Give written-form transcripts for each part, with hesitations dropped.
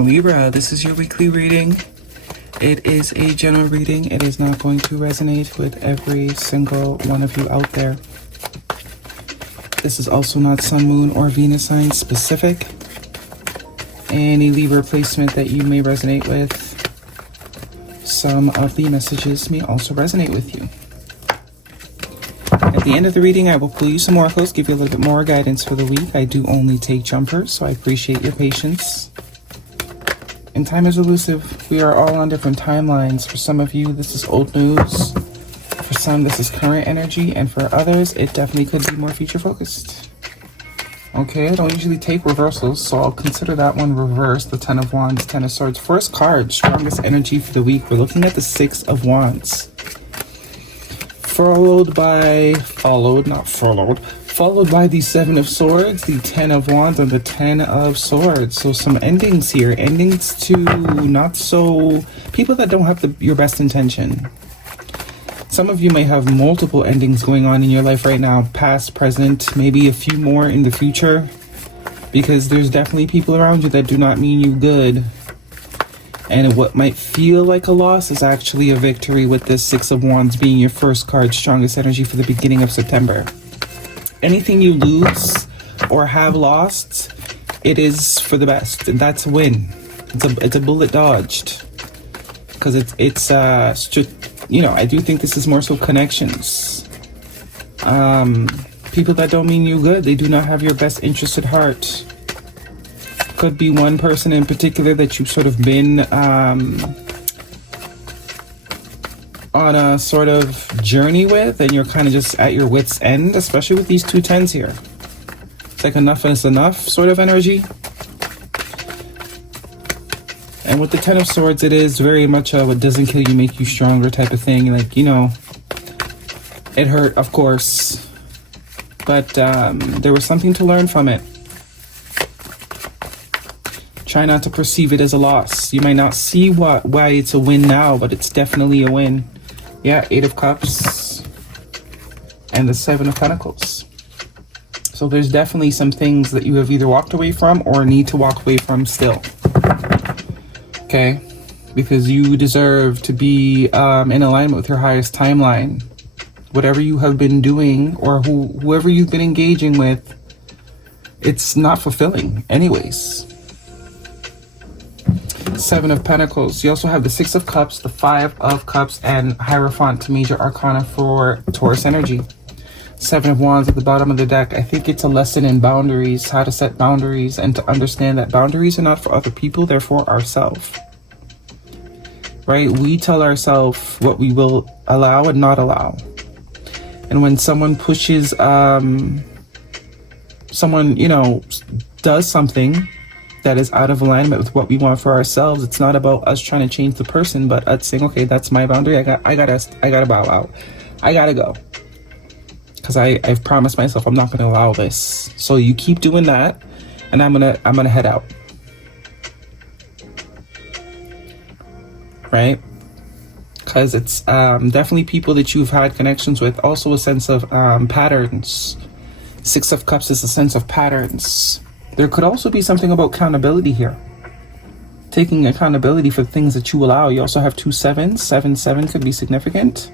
Libra, this is your weekly reading. It is a general reading. It is not going to resonate with every single one of you out there. This is also not Sun, Moon, or Venus sign specific. Any Libra placement that you may resonate with, some of the messages may also resonate with you. At the end of the reading, I will pull you some oracles, give you a little bit more guidance for the week. I do only take jumpers, so I appreciate your patience. And time is elusive. We are all on different timelines. For some of you, this is old news. For some, this is current energy. And for others, it definitely could be more future focused. Okay, I don't usually take reversals, so I'll consider that one reversed. The 10 of Wands, 10 of Swords. First card, strongest energy for the week. We're looking at the 6 of Wands. Followed by the 7 of Swords, the 10 of Wands, and the 10 of Swords. So some endings here. Endings to not so... people that don't have your best intention. Some of you may have multiple endings going on in your life right now. Past, present, maybe a few more in the future. Because there's definitely people around you that do not mean you good. And what might feel like a loss is actually a victory, with this 6 of Wands being your first card, strongest energy for the beginning of September. Anything you lose or have lost, it is for the best. That's a win. It's a bullet dodged. Because it's you know, I do think this is more so connections. People that don't mean you good, they do not have your best interest at heart. Could be one person in particular that you've sort of been on a sort of journey with, and you're kind of just at your wit's end, especially with these 2 10s here. It's like enough is enough sort of energy. And with the 10 of Swords, it is very much a what doesn't kill you make you stronger type of thing. Like, you know, it hurt, of course, but there was something to learn from it. Try not to perceive it as a loss. You might not see why it's a win now, but it's definitely a win. Yeah, 8 of Cups and the 7 of Pentacles. So there's definitely some things that you have either walked away from or need to walk away from still. Okay? Because you deserve to be in alignment with your highest timeline. Whatever you have been doing or whoever you've been engaging with, it's not fulfilling anyways. 7 of Pentacles. You also have the 6 of Cups, the 5 of Cups, and Hierophant, major arcana for Taurus energy. 7 of Wands at the bottom of the deck. I think it's a lesson in boundaries, how to set boundaries, and to understand that boundaries are not for other people, they're for ourselves. Right? We tell ourselves what we will allow and not allow. And when someone pushes, someone, you know, does something that is out of alignment with what we want for ourselves, it's not about us trying to change the person, but us saying, okay, that's my boundary. I gotta bow out. I gotta go. Because I've promised myself I'm not going to allow this. So you keep doing that, and I'm gonna head out. Right? Because it's definitely people that you've had connections with. Also a sense of patterns. 6 of Cups is a sense of patterns. There could also be something about accountability here. Taking accountability for things that you allow. You also have 2 7s. 7 could be significant.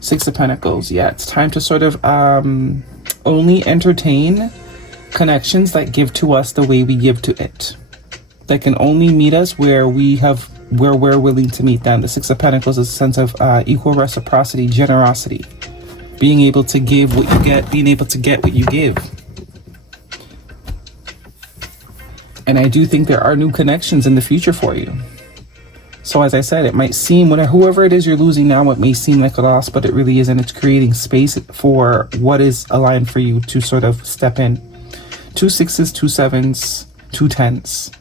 6 of Pentacles. Yeah, it's time to sort of only entertain connections that give to us the way we give to it. That can only meet us where we're willing to meet them. The 6 of Pentacles is a sense of equal reciprocity, generosity. Being able to give what you get, being able to get what you give. And I do think there are new connections in the future for you. So as I said, it might seem, whoever it is you're losing now, it may seem like a loss, but it really isn't. It's creating space for what is aligned for you to sort of step in. 2 6s, 2 7s, 2 10s,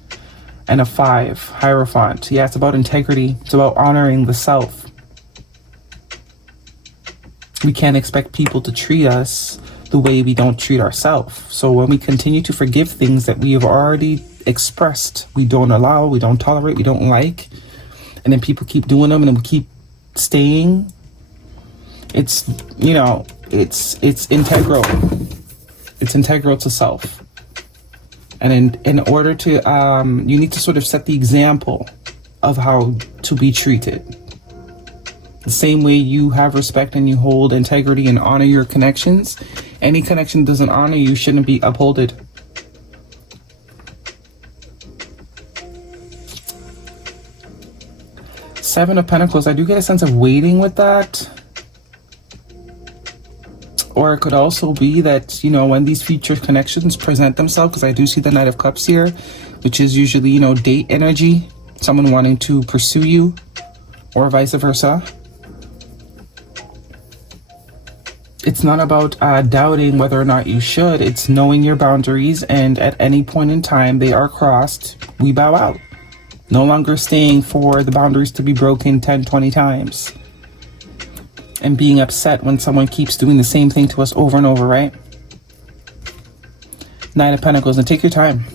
and a 5, Hierophant. Yeah, it's about integrity. It's about honoring the self. We can't expect people to treat us the way we don't treat ourselves. So when we continue to forgive things that we have already expressed, we don't allow, we don't tolerate, we don't like, and then people keep doing them and then we keep staying, it's, you know, it's integral. It's integral to self. And in order to, you need to sort of set the example of how to be treated. The same way you have respect and you hold integrity and honor your connections, any connection that doesn't honor you shouldn't be upholded. Seven of Pentacles, I do get a sense of waiting with that. Or it could also be that, you know, when these future connections present themselves, because I do see the Knight of Cups here, which is usually, you know, date energy, someone wanting to pursue you, or vice versa. It's not about doubting whether or not you should. It's knowing your boundaries, and at any point in time they are crossed, we bow out. No longer staying for the boundaries to be broken 10, 20 times. And being upset when someone keeps doing the same thing to us over and over, right? Nine of Pentacles, and take your time.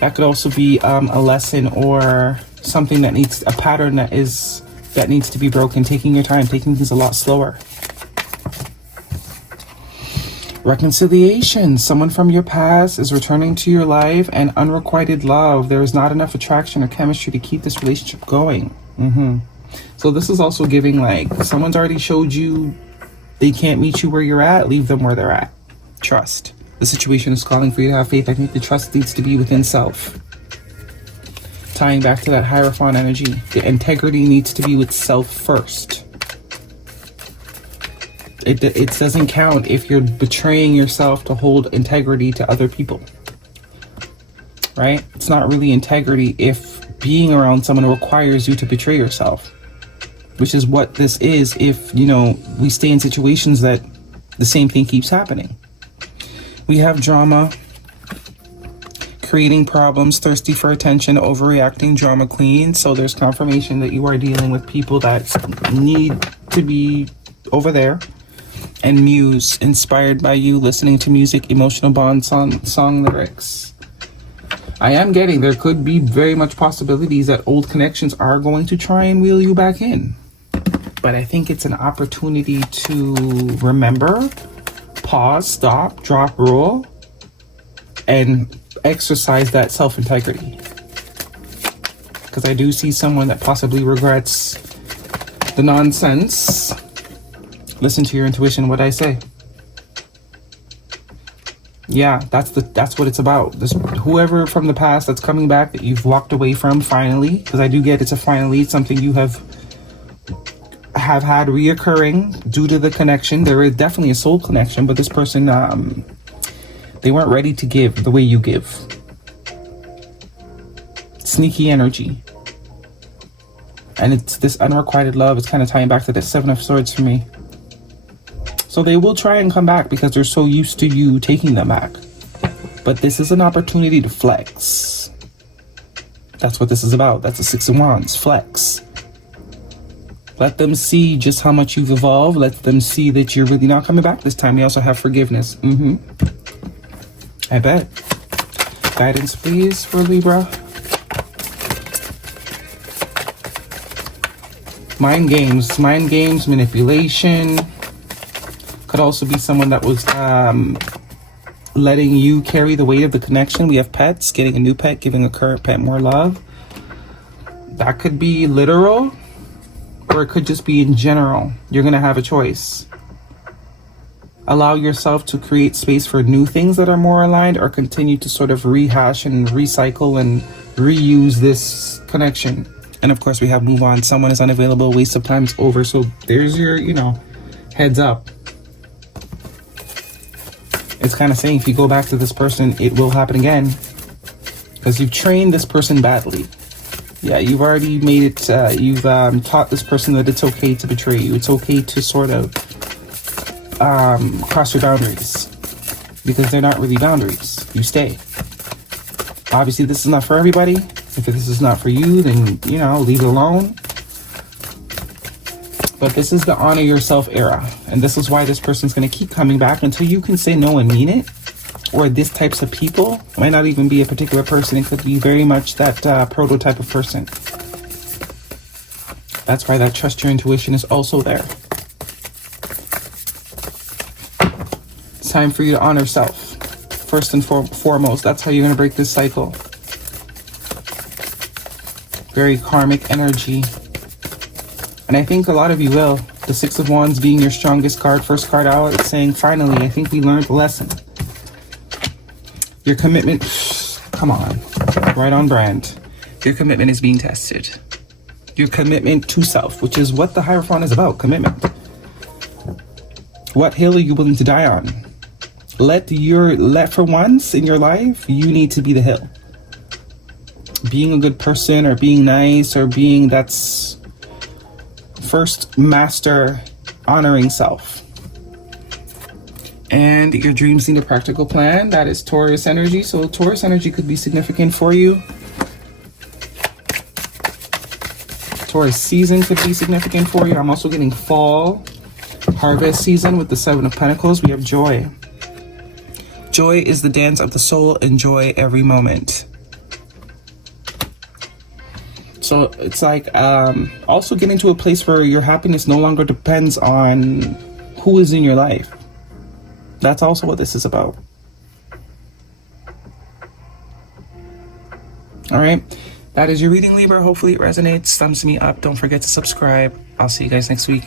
That could also be a lesson or something that needs, a pattern that needs to be broken. Taking your time, taking things a lot slower. Reconciliation. Someone from your past is returning to your life, and unrequited love. There is not enough attraction or chemistry to keep this relationship going. So this is also giving, like, someone's already showed you they can't meet you where you're at. Leave them where they're at. Trust. The situation is calling for you to have faith. I think the trust needs to be within self. Tying back to that Hierophant energy, the integrity needs to be with self first. It doesn't count if you're betraying yourself to hold integrity to other people, right? It's not really integrity if being around someone requires you to betray yourself, which is what this is if, you know, we stay in situations that the same thing keeps happening. We have drama, creating problems, thirsty for attention, overreacting, drama queen. So there's confirmation that you are dealing with people that need to be over there. And muse, inspired by you, listening to music, emotional bond, song lyrics. I am getting, there could be very much possibilities that old connections are going to try and wheel you back in. But I think it's an opportunity to remember, pause, stop, drop, roll, and exercise that self-integrity. Because I do see someone that possibly regrets the nonsense. Listen to your intuition, what I say. Yeah, that's what it's about. Whoever from the past that's coming back that you've walked away from finally, because I do get it's a finally, it's something you have had reoccurring due to the connection. There is definitely a soul connection, but this person, they weren't ready to give the way you give. Sneaky energy. And it's this unrequited love. It's kind of tying back to the Seven of Swords for me. So they will try and come back because they're so used to you taking them back. But this is an opportunity to flex. That's what this is about. That's the Six of Wands. Flex. Let them see just how much you've evolved. Let them see that you're really not coming back this time. We also have forgiveness. I bet. Guidance, please, for Libra. Mind games, manipulation. Could also be someone that was letting you carry the weight of the connection. We have pets, getting a new pet, giving a current pet more love. That could be literal, or it could just be in general. You're going to have a choice. Allow yourself to create space for new things that are more aligned, or continue to sort of rehash and recycle and reuse this connection. And of course, we have move on. Someone is unavailable, waste of time is over. So there's your, you know, heads up. It's kind of saying if you go back to this person, it will happen again. Because you've trained this person badly. Yeah, you've already made it, you've taught this person that it's okay to betray you. It's okay to sort of cross your boundaries. Because they're not really boundaries. You stay. Obviously, this is not for everybody. If this is not for you, then, you know, leave it alone. But this is the honor yourself era. And this is why this person's going to keep coming back until you can say no and mean it. Or this types of people. It might not even be a particular person. It could be very much that prototype of person. That's why that trust your intuition is also there. It's time for you to honor self. first and foremost. That's how you're going to break this cycle. Very karmic energy. And I think a lot of you will. The Six of Wands being your strongest card, first card out, it's saying, finally, I think we learned the lesson. Your commitment, come on, right on brand. Your commitment is being tested. Your commitment to self, which is what the Hierophant is about, commitment. What hill are you willing to die on? Let for once in your life, you need to be the hill. Being a good person or being nice or being, that's first master honoring self. And your dreams need a practical plan. That is Taurus energy. So Taurus energy could be significant for you. Taurus season could be significant for you. I'm also getting fall, harvest season with the Seven of Pentacles. We have joy. Joy is the dance of the soul. Enjoy every moment. So it's like also getting to a place where your happiness no longer depends on who is in your life. That's also what this is about. All right. That is your reading, Libra. Hopefully it resonates, thumbs me up. Don't forget to subscribe. I'll see you guys next week.